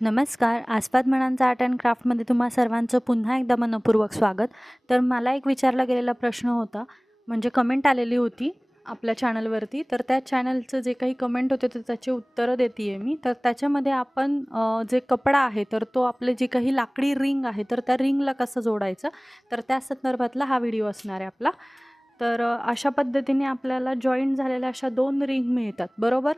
नमस्कार. आस्वाद मनांचा art and क्राफ्टमध्ये तुम्हा सर्वांचं पुन्हा एकदा मनःपूर्वक स्वागत. तर मला एक विचारला गेलेला प्रश्न होता, म्हणजे कमेंट आलेली होती आपल्या चॅनलवरती. तर त्या चॅनलचं जे काही कमेंट होते तर त्याची उत्तरं देते आहे मी. तर त्याच्यामध्ये आपण जे कपडा आहे तर तो आपले जी काही लाकडी रिंग आहे तर त्या रिंगला कसं जोडायचं, तर त्या संदर्भातला हा व्हिडिओ असणार आहे आपला. तर अशा पद्धतीने आपल्याला जॉईंट झालेल्या अशा 2 रिंग मिळतात, बरोबर?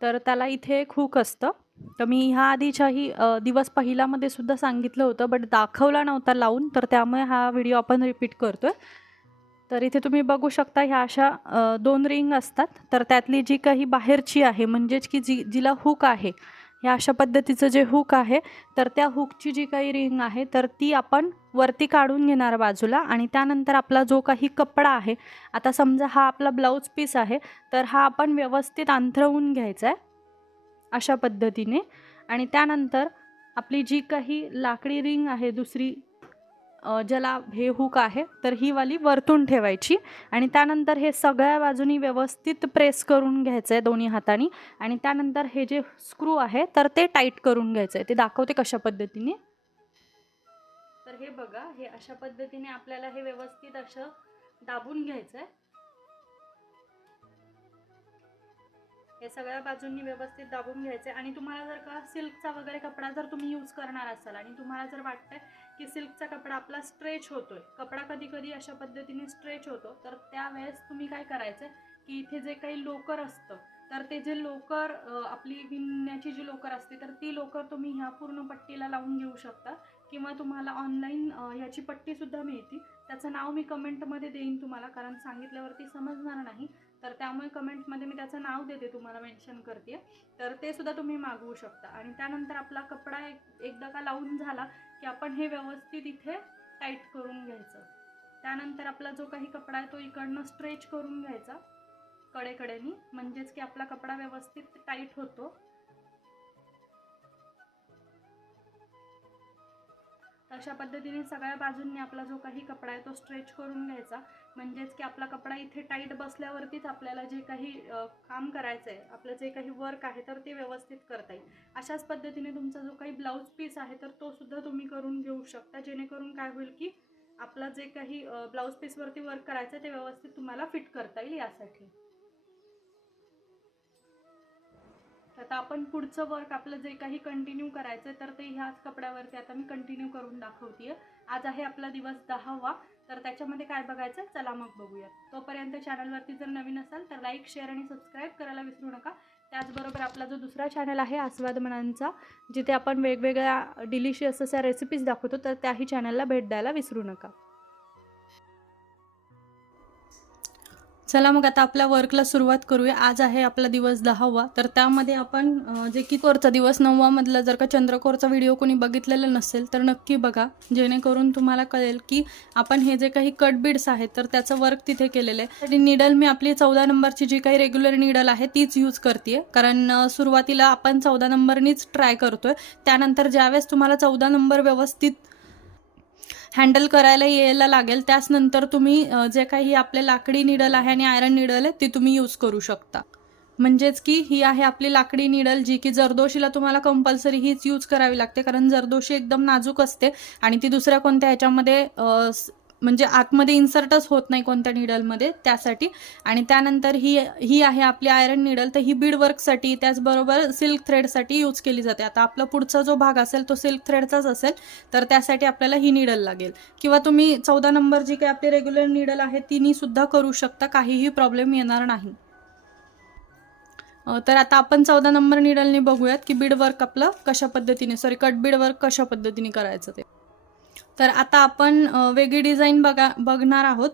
तर त्याला इथे एक हूक असतं. तर मी ह्या आधीच्याही दिवस पहिलामध्ये सुद्धा सांगितलं होतं, बट दाखवला नव्हता लावून, तर त्यामुळे हा व्हिडिओ आपण रिपीट करतोय. तर इथे तुम्ही बघू शकता ह्या अशा 2 रिंग असतात. तर त्यातली जी काही बाहेरची आहे, म्हणजेच की जिला हूक आहे, ह्या अशा पद्धतीचं जे हूक आहे, तर त्या हूकची जी काही रिंग आहे तर ती आपण वरती काढून घेणार बाजूला. आणि त्यानंतर आपला जो काही कपडा आहे, आता समजा हा आपला ब्लाऊज पीस आहे, तर हा आपण व्यवस्थित अंथरवून घ्यायचा आहे अशा पद्धतीने. आणि त्यानंतर आपली जी काही लाकडी रिंग आहे दुसरी, ज्याला हे हूक आहे, तर ही वाली वरतून ठेवायची. आणि त्यानंतर हे सगळ्या बाजूनी व्यवस्थित प्रेस करून घ्यायचं आहे दोन्ही हातांनी. आणि त्यानंतर हे जे स्क्रू आहे तर ते टाईट करून घ्यायचं आहे. ते दाखवते कशा पद्धतीने. तर हे बघा, हे अशा पद्धतीने आपल्याला हे व्यवस्थित असं दाबून घ्यायचं आहे. हे सगळ्या बाजूंनी व्यवस्थित दाबून घ्यायचे. आणि तुम्हाला जर का सिल्कचा वगैरे कपडा जर तुम्ही यूज करणार असाल आणि तुम्हाला जर वाटतंय की सिल्कचा कपडा आपला स्ट्रेच होतोय, कपडा कधी कधी अशा पद्धतीने स्ट्रेच होतो, तर त्यावेळेस तुम्ही काय करायचं की इथे जे काही लोकर असतं तर ते जे लोकर आपली विणण्याची जी लोकर असते तर ती लोकर तुम्ही ह्या पूर्ण पट्टीला लावून घेऊ शकता. किंवा तुम्हाला ऑनलाईन ह्याची पट्टीसुद्धा मिळते. त्याचं नाव मी कमेंटमध्ये देईन तुम्हाला, कारण सांगितल्यावरती समजणार नाही. तर त्यामुळे कमेंटमध्ये मी त्याचं नाव देते, तुम्हाला मेन्शन करते. तर ते सुद्धा तुम्ही मागवू शकता. आणि त्यानंतर आपला कपडा एकदा का लावून झाला की आपण हे व्यवस्थित इथे टाईट करून घ्यायचं. त्यानंतर आपला जो काही कपडा आहे तो इकडनं स्ट्रेच करून घ्यायचा कडेकडेनी, म्हणजेच की आपला कपडा व्यवस्थित टाईट होतो. अशा पद्धतीने सगळ्या बाजूंनी आपला जो काही कपडा आहे तो स्ट्रेच करून घ्यायचा, म्हणजेच की आपला कपडा इथे टाईट बसल्यावरतीच आपल्याला जे काही काम करायचं आहे, आपलं जे काही वर्क आहे तर ते व्यवस्थित करता येईल. अशाच पद्धतीने तुमचा जो काही ब्लाऊज पीस आहे तर तो सुद्धा तुम्ही करून घेऊ शकता, जेणेकरून काय होईल की आपला जे काही ब्लाऊज पीसवरती वर्क करायचं ते व्यवस्थित तुम्हाला फिट करता येईल यासाठी. आता आपण पुढचं वर्क आपलं जे काही कंटिन्यू करायचं तर ते ह्याच कपड्यावरती आता मी कंटिन्यू करून दाखवते. आज आहे आपला दिवस 10वा. तर त्याच्यामध्ये काय बघायचं चला मग बघूया. तोपर्यंत चॅनलवरती जर नवीन असाल तर लाईक, शेअर आणि सबस्क्राईब करायला विसरू नका. त्याचबरोबर आपला जो दुसरा चॅनल आहे आस्वाद मनांचा, जिथे आपण वेगवेगळ्या डिलिशियस अशा रेसिपीज दाखवतो, तर त्याही चॅनलला भेट द्यायला विसरू नका. चला मग आता आपल्या वर्कला सुरुवात करूया. आज आहे आपला दिवस 10वा. तर त्यामध्ये आपण जे की कोरचा दिवस 9वा मधला जर का चंद्रकोरचा व्हिडिओ कोणी बघितलेला नसेल तर नक्की बघा, जेणेकरून तुम्हाला कळेल की आपण हे जे काही कट बीड्स आहेत तर त्याचं वर्क तिथे केलेलं आहे. आणि निडल मी आपली 14 नंबरची जी काही रेग्युलर निडल आहे तीच यूज करते, कारण सुरुवातीला आपण 14 नंबरनीच ट्राय करतोय. त्यानंतर ज्यावेळेस तुम्हाला 14 नंबर व्यवस्थित हँडल करायला यायला लागेल त्यानंतर तुम्ही जे काही आपले लाकडी निडल आहे आणि आयरन निडल आहे ती तुम्ही यूज करू शकता. म्हणजेच की ही आहे आपली लाकडी निडल, जी की जरदोशीला तुम्हाला कंपल्सरी हीच यूज करावी लागते, कारण जरदोशी एकदम नाजूक असते आणि ती दुसऱ्या कोणत्या ह्याच्यामध्ये म्हणजे आतमध्ये इन्सर्टच होत नाही कोणत्या निडलमध्ये, त्यासाठी. आणि त्यानंतर ही आहे आपली आयरन निडल, तर ही बीड वर्कसाठी त्याचबरोबर सिल्क थ्रेडसाठी यूज केली जाते. आता आपला पुढचा जो भाग असेल तो सिल्क थ्रेडचाच असेल, तर त्यासाठी आपल्याला ही निडल लागेल. किंवा तुम्ही 14 नंबर जी काही आपली रेग्युलर निडल आहे तिने सुद्धा करू शकता, काहीही प्रॉब्लेम येणार नाही. तर आता आपण 14 नंबर निडलने बघूयात की बीड वर्क आपलं कशा पद्धतीने, कट बीड वर्क कशा पद्धतीने करायचं ते. तर आता आपण वेगळी डिझाईन बघणार आहोत.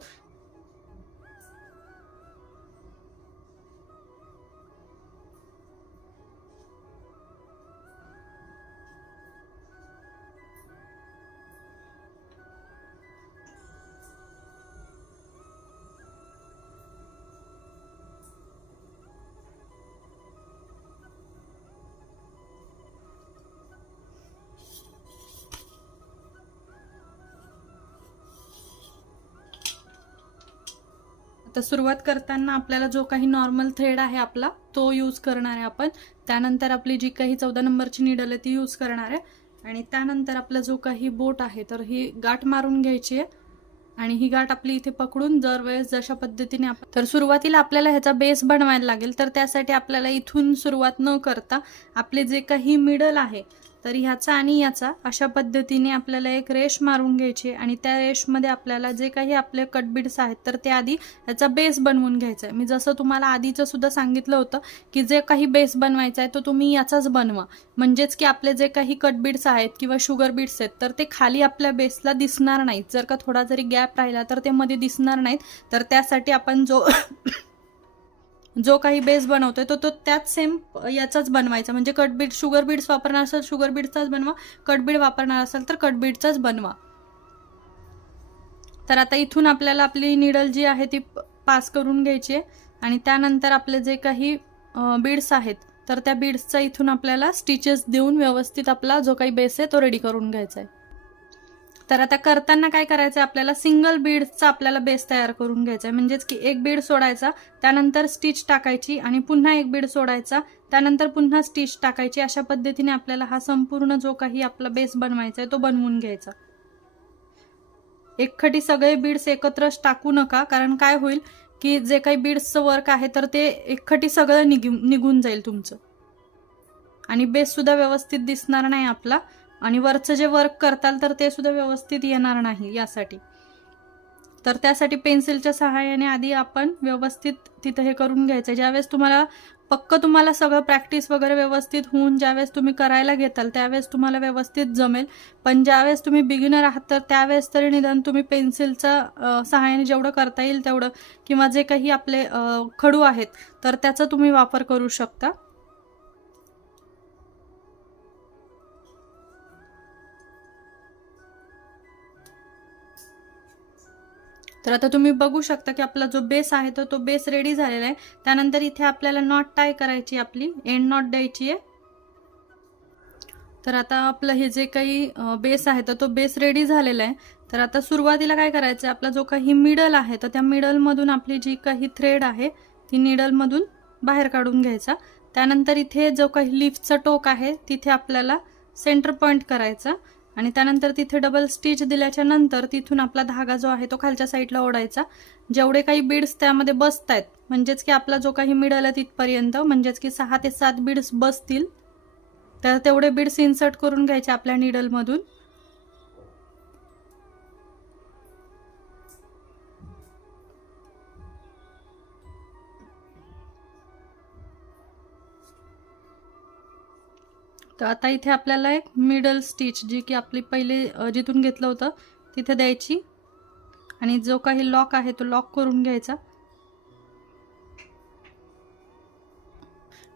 आता सुरुवात करताना आपल्याला जो काही नॉर्मल थ्रेड आहे आपला तो यूज करणार आहे आपण. त्यानंतर आपली जी काही 14 नंबरची निडल आहे ती यूज करणार आहे. आणि त्यानंतर आपला जो काही बोट आहे तर ही गाठ मारून घ्यायची आहे आणि ही गाठ आपली इथे पकडून दरवेळेस जशा पद्धतीने आपण, तर सुरुवातीला आपल्याला ह्याचा बेस बनवायला लागेल. तर त्यासाठी आपल्याला इथून सुरुवात न करता आपले जे काही मिडल आहे तर ह्याचा आणि याचा अशा पद्धतीने आपल्याला एक रेष मारून घ्यायची आणि त्या रेषमध्ये आपल्याला जे काही आपले कटबीड्स आहेत तर ते आधी याचा बेस बनवून घ्यायचा आहे. मी जसं तुम्हाला आधीचं सुद्धा सांगितलं होतं की जे काही बेस बनवायचा आहे तो तुम्ही याचाच बनवा, म्हणजेच की आपले जे काही कटबीड्स आहेत किंवा शुगर बीड्स आहेत तर ते खाली आपल्या बेसला दिसणार नाहीत. जर का थोडा जरी गॅप राहिला तर ते मध्ये दिसणार नाहीत. तर त्यासाठी आपण जो काही बेस बनवतोय तो त्याच सेम याचाच बनवायचा. म्हणजे कटबीड शुगर बीड्स वापरणार असाल शुगर बीड्सचाच बनवा, कटबीड वापरणार असाल तर कटबीडचाच बनवा. तर आता इथून आपल्याला आपली निडल जी आहे ती पास करून घ्यायची आहे आणि त्यानंतर आपले जे काही बीड्स आहेत तर त्या बीड्सचा इथून आपल्याला स्टिचेस देऊन व्यवस्थित आपला जो काही बेस आहे तो रेडी करून घ्यायचा आहे. तर आता करताना काय करायचं, आपल्याला सिंगल बीड्सचा आपल्याला बेस तयार करून घ्यायचा आहे. म्हणजेच की एक बीड सोडायचा, त्यानंतर स्टिच टाकायची आणि पुन्हा एक बीड सोडायचा, त्यानंतर पुन्हा स्टिच टाकायची. अशा पद्धतीने आपल्याला हा संपूर्ण जो काही आपला बेस बनवायचा आहे तो बनवून घ्यायचा. एकखटी सगळे बीड्स एकत्र टाकू नका, कारण काय होईल की जे काही बीड्सचं वर्क आहे तर ते एकखटी सगळं निघून जाईल तुमचं आणि बेस सुद्धा व्यवस्थित दिसणार नाही आपला आणि वरचं जे वर्क करताल तर ते सुद्धा व्यवस्थित येणार नाही. यासाठी तर त्यासाठी पेन्सिलच्या सहाय्याने आधी आपण व्यवस्थित तिथं हे करून घ्यायचं. ज्यावेळेस तुम्हाला सगळं प्रॅक्टिस वगैरे व्यवस्थित होऊन ज्यावेळेस तुम्ही करायला घेताल त्यावेळेस तुम्हाला व्यवस्थित जमेल. पण ज्यावेळेस तुम्ही बिगिनर आहात तर त्यावेळेस तरी निदान तुम्ही पेन्सिलच्या सहाय्याने जेवढं करता येईल तेवढं, किंवा जे काही आपले खडू आहेत तर त्याचा तुम्ही वापर करू शकता. तर आता तुम्ही बघू शकता की आपला जो बेस आहे तो बेस रेडी झालेला आहे. त्यानंतर इथे आपल्याला नॉट टाय करायची, आपली एंड नॉट द्यायची आहे. तर आता आपलं हे जे काही बेस आहे तर तो बेस रेडी झालेला आहे. तर आता सुरुवातीला काय करायचं, आपला जो काही मिडल आहे तर त्या मिडलमधून आपली जी काही थ्रेड आहे ती निडलमधून बाहेर काढून घ्यायचा. त्यानंतर इथे जो काही लिफ्टचा टोक आहे तिथे आपल्याला सेंटर पॉइंट करायचा आणि त्यानंतर तिथे डबल स्टिच दिल्याच्या नंतर तिथून आपला धागा जो आहे तो खालच्या साईडला ओढायचा. जेवढे काही बीड्स त्यामध्ये बसतायत, म्हणजेच की आपला जो काही मिडल आहे तिथपर्यंत, म्हणजेच की 6 ते 7 बीड्स बसतील, तर तेवढे बीड्स इन्सर्ट करून घ्यायचे आपल्या निडलमधून. तर आता इथे आपल्याला एक मिडल स्टिच जी की आपली पहिले जिथून घेतलं होतं तिथे द्यायची आणि जो काही लॉक आहे तो लॉक करून घ्यायचा.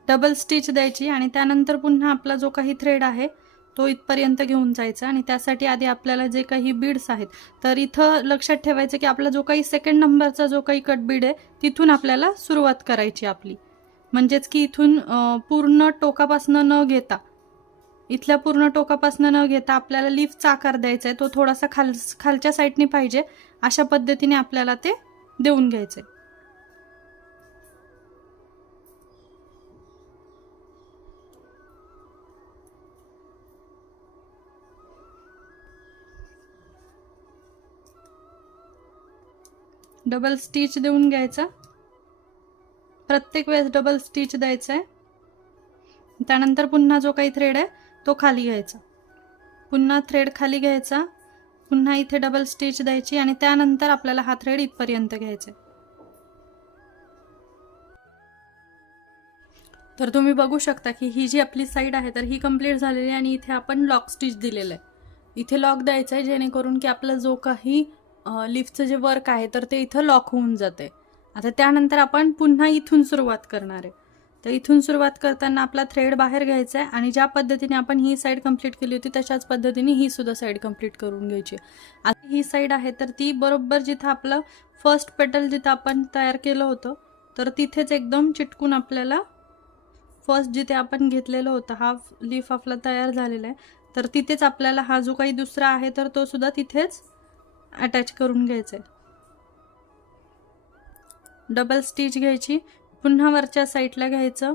डबल स्टिच द्यायची आणि त्यानंतर पुन्हा आपला जो काही थ्रेड आहे तो इथपर्यंत घेऊन जायचा. आणि त्यासाठी आधी आपल्याला जे काही बीड्स आहेत तर इथं लक्षात ठेवायचं की आपला जो काही सेकंड नंबरचा जो काही कट बीड आहे तिथून आपल्याला सुरुवात करायची आपली. म्हणजेच की इथून पूर्ण टोकापासनं न घेता, इथल्या पूर्ण टोकापासनं न घेता आपल्याला लिफ्टचा आकार द्यायचा आहे. तो थोडासा खालच्या साईडने पाहिजे, अशा पद्धतीने आपल्याला ते देऊन घ्यायचंय. डबल स्टिच देऊन घ्यायचा, प्रत्येक वेळेस डबल स्टिच द्यायचा आहे. त्यानंतर पुन्हा जो काही थ्रेड आहे तो खाली घ्यायचा, पुन्हा थ्रेड खाली घ्यायचा, पुन्हा इथे डबल स्टिच द्यायची आणि त्यानंतर आपल्याला हा थ्रेड इथपर्यंत घ्यायचा. तर तुम्ही बघू शकता की ही जी आपली साईड आहे तर ही कंप्लीट झालेली आहे आणि इथे आपण लॉक स्टिच दिलेलं आहे. इथे लॉक द्यायचं आहे जेणेकरून की आपला जो काही लिफ्टचं जे वर्क आहे तर ते इथं लॉक होऊन जाते. आता त्यानंतर आपण पुन्हा इथून सुरुवात करणार आहे. तर इथून सुरुवात करताना आपला थ्रेड बाहेर घ्यायचा आहे आणि ज्या पद्धतीने आपण ही साईड कंप्लीट केली होती तशाच पद्धतीने ही सुद्धा साईड कंप्लीट करून घ्यायची. आता ही साईड आहे तर ती बरोबर जिथं आपलं फर्स्ट पेटल जिथं आपण तयार केलं होतं तर तिथेच एकदम चिटकून आपल्याला फर्स्ट जिथे आपण घेतलेलं होतं हा लीफ आपला तयार झालेला आहे तर तिथेच आपल्याला हा जो काही दुसरा आहे तर तो सुद्धा तिथेच अटॅच करून घ्यायचा आहे. डबल स्टिच घ्यायची, पुन्हा वरच्या साईडला घ्यायचं,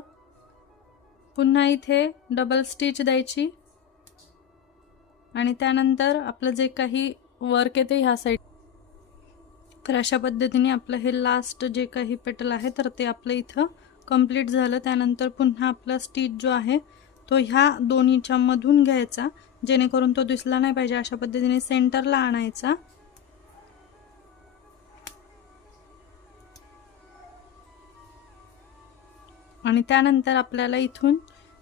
पुन्हा इथे डबल स्टिच द्यायची आणि त्यानंतर आपलं जे काही वर्क येते ह्या साईड, तर अशा पद्धतीने आपलं हे लास्ट जे काही पेटल आहे तर ते आपलं इथं कंप्लीट झालं। त्यानंतर पुन्हा आपला स्टिच जो आहे तो ह्या दोन्हीच्या मधून घ्यायचा, जेणेकरून तो दिसला नाही पाहिजे। अशा पद्धतीने सेंटरला आणायचा आणि त्यानंतर आपल्याला इथून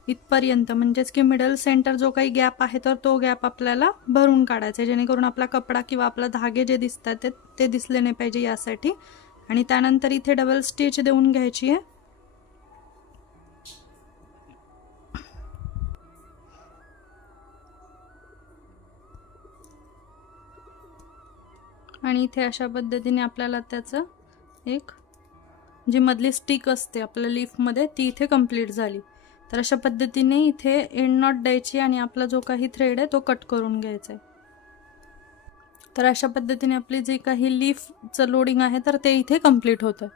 इथपर्यंत म्हणजेच की मिडल सेंटर जो काही गॅप आहे तर तो गॅप आपल्याला भरून काढायचा आहे, जेणेकरून आपला कपडा किंवा आपला धागे जे दिसतात ते दिसले नाही पाहिजे यासाठी। आणि त्यानंतर इथे डबल स्टिच देऊन घ्यायची आहे आणि इथे अशा पद्धतीने आपल्याला त्याचं एक जी मधली स्टिक असते आपल्या लीफमध्ये ती इथे कंप्लीट झाली। तर अशा पद्धतीने इथे एंड नॉट द्यायची आणि आपला जो काही थ्रेड आहे तो कट करून घ्यायचा आहे। तर अशा पद्धतीने आपली जी काही लीफचं लोडिंग आहे तर ते इथे कंप्लीट होतं।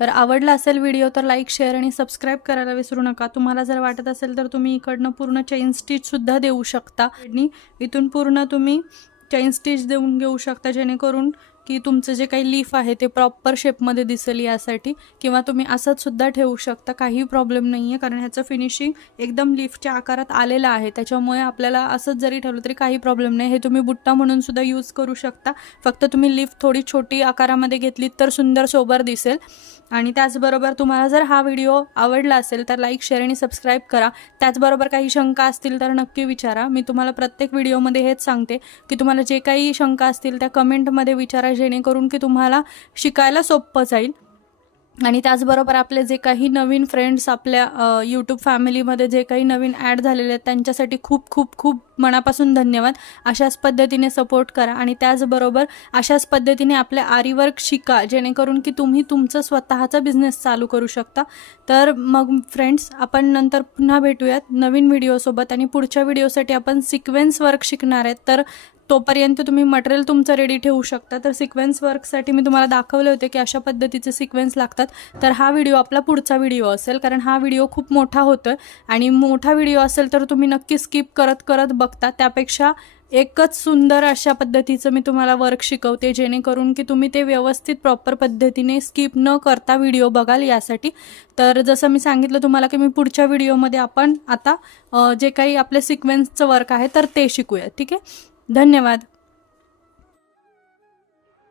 तर आवडला असेल व्हिडिओ तर लाईक, शेअर आणि सबस्क्राईब करायला विसरू नका। तुम्हाला जर वाटत असेल तर तुम्ही इकडनं पूर्ण चेन स्टिचसुद्धा देऊ शकता आणि इथून पूर्ण तुम्ही चेन स्टिच देऊन घेऊ शकता, जेणेकरून की तुमचं जे काही लीफ आहे ते प्रॉपर शेपमध्ये दिसेल यासाठी, किंवा तुम्ही असंच सुद्धा ठेवू शकता, काही प्रॉब्लेम नाही आहे, कारण ह्याचं फिनिशिंग एकदम लीफच्या आकारात आलेलं आहे। त्याच्यामुळे आपल्याला असंच जरी ठेवलं तरी काही प्रॉब्लेम नाही। हे तुम्ही बुट्टा म्हणून सुद्धा यूज करू शकता, फक्त तुम्ही लीफ थोडी छोटी आकारामध्ये घेतलीत तर सुंदर सोबर दिसेल। आणि त्याचबरोबर तुम्हाला जर हा व्हिडिओ आवडला असेल तर लाईक, शेअर आणि सबस्क्राईब करा। त्याचबरोबर काही शंका असतील तर नक्की विचारा। मी तुम्हाला प्रत्येक व्हिडिओमध्ये हेच सांगते की तुम्हाला जे काही शंका असतील त्या कमेंटमध्ये विचारा, जेणेकरून की तुम्हाला शिकायला सोपं जाईल। आणि त्याचबरोबर आपले जे काही नवीन फ्रेंड्स आपल्या यूट्यूब फॅमिलीमध्ये जे काही नवीन ॲड झालेले आहेत त्यांच्यासाठी खूप खूप खूप मनापासून धन्यवाद। अशाच पद्धतीने सपोर्ट करा आणि त्याचबरोबर अशाच पद्धतीने आपले आरी वर्क शिका, जेणेकरून की तुम्ही तुमचं स्वतःचा बिझनेस चालू करू शकता। तर मग फ्रेंड्स, आपण नंतर पुन्हा भेटूयात नवीन व्हिडिओसोबत आणि पुढच्या व्हिडिओसाठी आपण सिक्वेन्स वर्क शिकणार आहेत। तर तोपर्यंत तुम्ही मटेरियल तुमचं रेडी ठेवू शकता। तर सिक्वेन्स वर्कसाठी मी तुम्हाला दाखवले होते की अशा पद्धतीचे सिक्वेन्स लागतात। तर हा व्हिडिओ आपला पुढचा व्हिडिओ असेल, कारण हा व्हिडिओ खूप मोठा होतोय आणि मोठा व्हिडिओ असेल तर तुम्ही नक्की स्किप करत करत बघता, त्यापेक्षा एकच सुंदर अशा पद्धतीचं मी तुम्हाला वर्क शिकवते, जेणेकरून की तुम्ही ते व्यवस्थित प्रॉपर पद्धतीने स्किप न करता व्हिडिओ बघाल यासाठी। तर जसं मी सांगितलं तुम्हाला की मी पुढच्या व्हिडिओमध्ये आपण आता जे काही आपले सिक्वेन्सचं वर्क आहे तर ते शिकूया, ठीक आहे। धन्यवाद।